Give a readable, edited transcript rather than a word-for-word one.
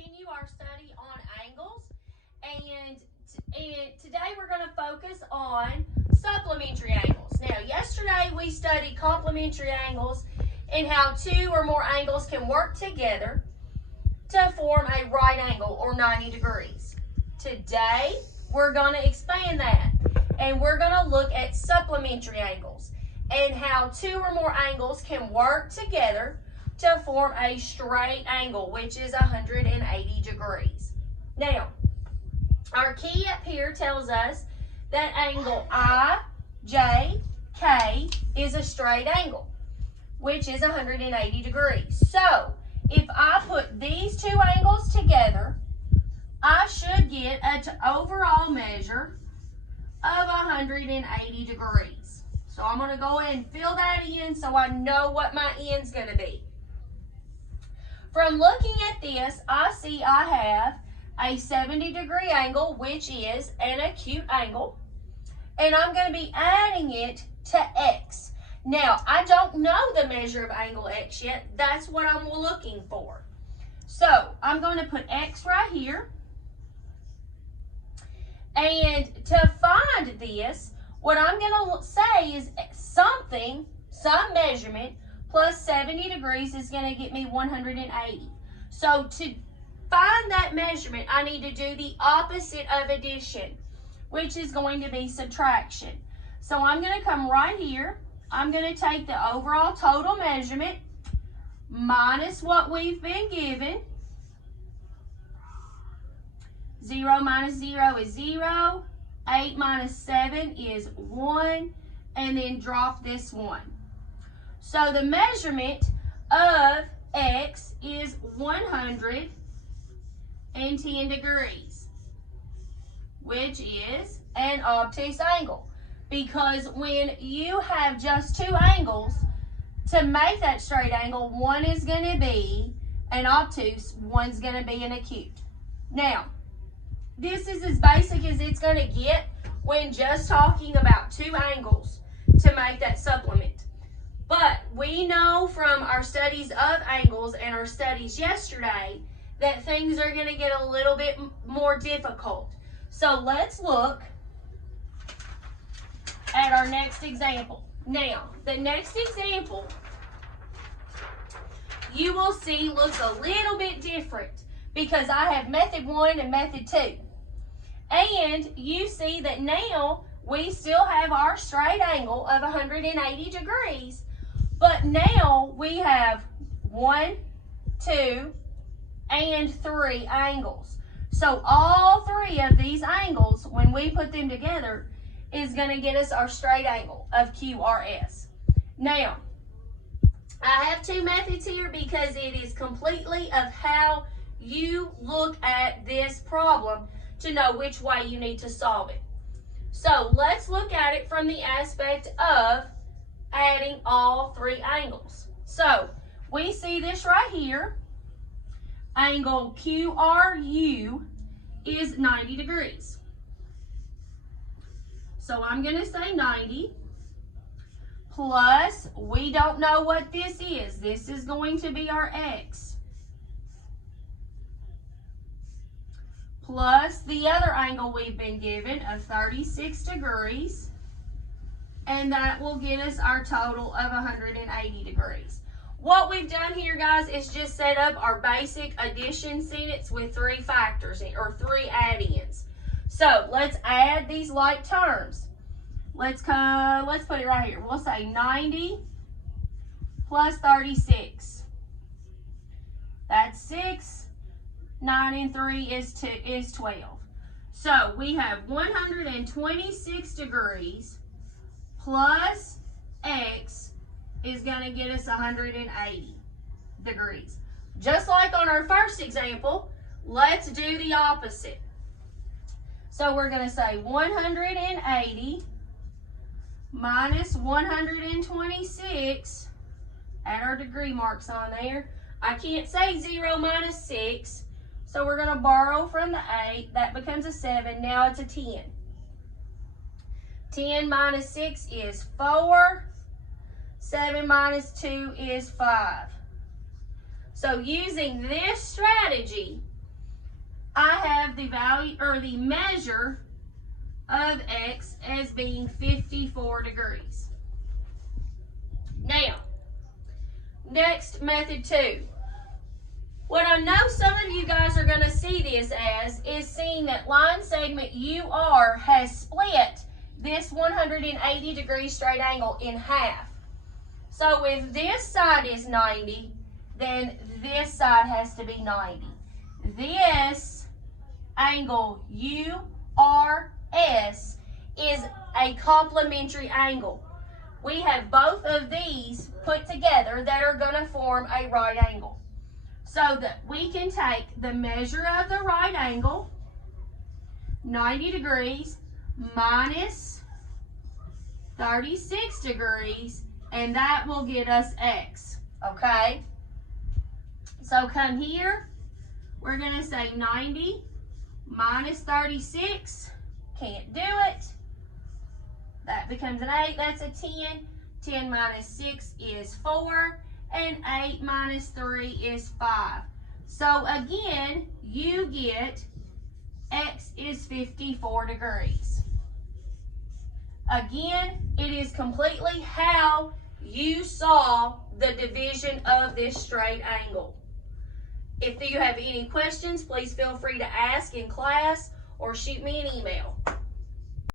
continue our study on angles, and today we're going to focus on supplementary angles. Now, yesterday we studied complementary angles and how two or more angles can work together to form a right angle or 90 degrees. Today we're going to expand that, and we're going to look at supplementary angles and how two or more angles can work together to form a straight angle, which is 180 degrees. Now, our key up here tells us that angle IJK is a straight angle, which is 180 degrees. So, if I put these two angles together, I should get an overall measure of 180 degrees. So, I'm going to go ahead and fill that in so I know what my end's going to be. From looking at this, I see I have a 70-degree angle, which is an acute angle, and I'm going to be adding it to X. Now, I don't know the measure of angle X yet. That's what I'm looking for. So, I'm going to put X right here, and to find this, what I'm going to say is some measurement, plus 70 degrees is going to get me 180. So to find that measurement, I need to do the opposite of addition, which is going to be subtraction. So I'm going to come right here. I'm going to take the overall total measurement minus what we've been given. 0 minus 0 is 0. 8 minus 7 is 1. And then drop this 1. So the measurement of X is 110 degrees, which is an obtuse angle. Because when you have just two angles, to make that straight angle, one is going to be an obtuse, one's going to be an acute. Now, this is as basic as it's going to get when just talking about two angles to make that supplement. But we know from our studies of angles and our studies yesterday that things are going to get a little bit more difficult. So let's look at our next example. Now, the next example you will see looks a little bit different because I have method 1 and method 2. And you see that now we still have our straight angle of 180 degrees. But now we have 1, 2, and 3 angles. So all 3 of these angles, when we put them together, is going to get us our straight angle of QRS. Now, I have 2 methods here because it is completely of how you look at this problem to know which way you need to solve it. So let's look at it from the aspect of adding all 3 angles. So we see this right here. Angle QRU is 90 degrees. So I'm going to say 90 plus, we don't know what this is. This is going to be our X. Plus the other angle we've been given of 36 degrees. And that will get us our total of 180 degrees. What we've done here, guys, is just set up our basic addition sentence with 3 factors or 3 add-ins. So let's add these like terms. Let's put it right here. We'll say 90 plus 36. That's 6. 9 and 3 is 12. So we have 126 degrees plus X is going to get us 180 degrees. Just like on our first example, let's do the opposite. So we're going to say 180 minus 126, add our degree marks on there. I can't say 0 minus 6, so we're going to borrow from the 8. That becomes a 7. Now it's a 10. 10 minus 6 is 4. 7 minus 2 is 5. So using this strategy, I have the value or the measure of x as being 54 degrees. Now, next, method 2. What I know some of you guys are going to see this as is seeing that line segment UR has split this 180 degree straight angle in half. So if this side is 90, then this side has to be 90. This angle URS is a complementary angle. We have both of these put together that are going to form a right angle. So that we can take the measure of the right angle, 90 degrees, minus 36 degrees, and that will get us x, okay? So come here, we're going to say 90 minus 36, can't do it. That becomes an 8, that's a 10. 10 minus 6 is 4, and 8 minus 3 is 5. So again, you get x is 54 degrees. Again, it is completely how you saw the division of this straight angle. If you have any questions, please feel free to ask in class or shoot me an email.